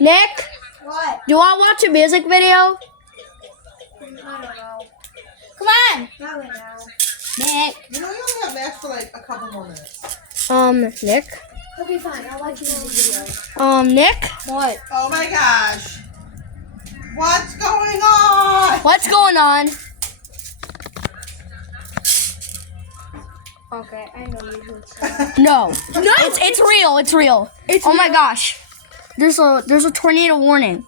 Nick, What? do you want to watch a music video? I don't know. Come on. Not right now. Nick. You know, you only have Max for like a couple more minutes. Nick? Okay, fine. I'll watch you in the video. Nick? What? Oh my gosh. What's going on? What's going on? Okay, I know you. No. It's real. It's real. Oh my gosh. There's a tornado warning.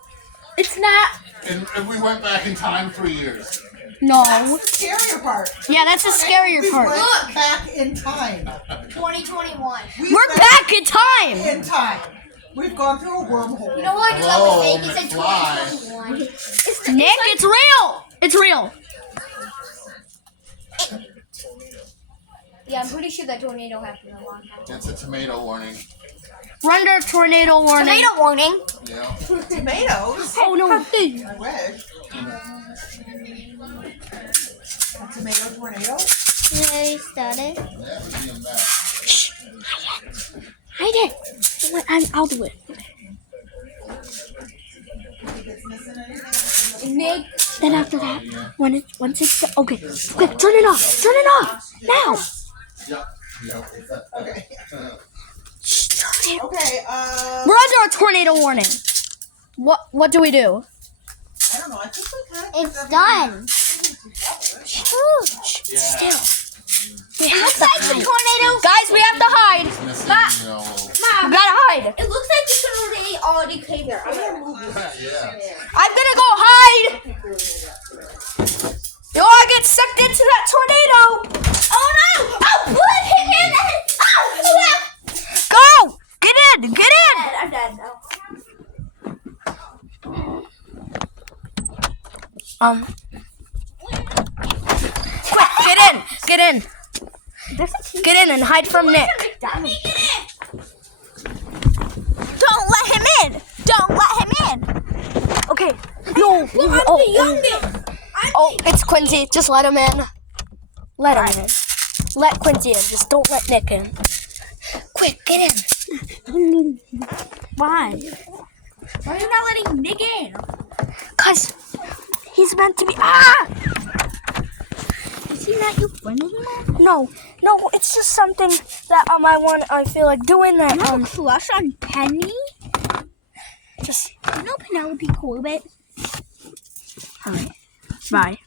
It's not. And we went back in time 3 years. No. That's the scarier part. Yeah, that's the scarier We part. went back in time. 2021. We're back in time. In time. We've gone through a wormhole. You know what? Because I Hello, was thinking it's McFly. 2021. Nick, it's real. It's real. Yeah, I'm pretty sure that tornado happened a long time ago. It's a tomato warning. We're under tornado warning. Tomato warning. Yeah. Tomatoes? Oh no. I wish. A tomato tornado? They started. That would be a mess. Hide it. I'll do it. Think it's missing anything? Nick. Then after that, once it's okay, quick, turn it off. Turn it off now. Yeah. Okay. Turn it. Okay, We're under a tornado warning. What do we do? I don't know. I think we kind of It's done. Still. We It have looks to like the hide. tornado. Guys, we have to hide. Missing, you know. We gotta hide. It looks like the tornado already came there. I'm gonna move this. Yeah. I'm gonna go hide. You wanna get sucked into that tornado? Oh no! Oh, put him in it! Oh, Go! Get in! Get in! I'm dead now. Quick, get in! Get in! Get in and hide from Nick. Don't let him in. Don't let him in. Okay. No. I'm the youngest. Oh, it's Quincy. Just let him in. Let him in. Let Quincy in. Just don't let Nick in. Quick, get in. Why? Why are you not letting Nick in? Cause he's meant to be. Ah! Is he not your friend anymore? No. It's just something that I feel like doing that. You have a crush on Penny? Just. You know Penelope Corbett? Alright. Bye.